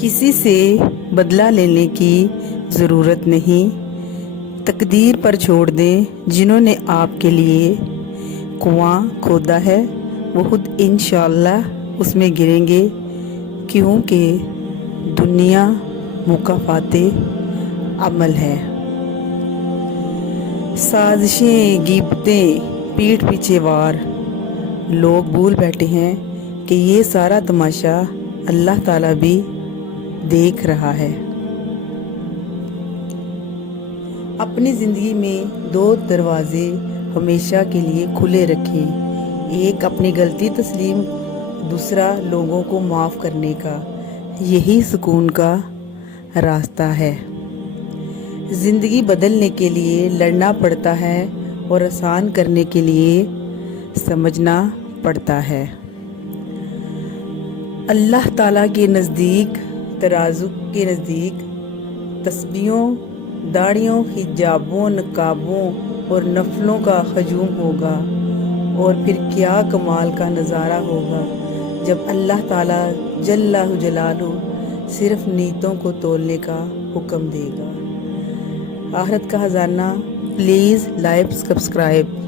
کسی سے بدلہ لینے کی ضرورت نہیں، تقدیر پر چھوڑ دیں جنہوں نے آپ کے لیے کنواں کھودا ہے، وہ خود انشاءاللہ اس میں گریں گے، کیونکہ دنیا مکافات عمل ہے۔ سازشیں، غیبتیں، پیٹھ پیچھے وار، لوگ بھول بیٹھے ہیں کہ یہ سارا تماشا اللہ تعالیٰ بھی دیکھ رہا ہے۔ اپنی زندگی میں 2 دروازے ہمیشہ کے لیے کھلے رکھیں، ایک اپنی غلطی تسلیم، دوسرا لوگوں کو معاف کرنے کا۔ یہی سکون کا راستہ ہے۔ زندگی بدلنے کے لیے لڑنا پڑتا ہے اور آسان کرنے کے لیے سمجھنا پڑتا ہے۔ اللہ تعالیٰ کے نزدیک، ترازو کے نزدیک تسبیحوں، داڑھیوں، حجابوں، نقابوں اور نفلوں کا ہجوم ہوگا، اور پھر کیا کمال کا نظارہ ہوگا جب اللہ تعالیٰ جل جلالہ صرف نیتوں کو تولنے کا حکم دے گا۔ آخرت کا خزانہ، پلیز لائک، سبسکرائب۔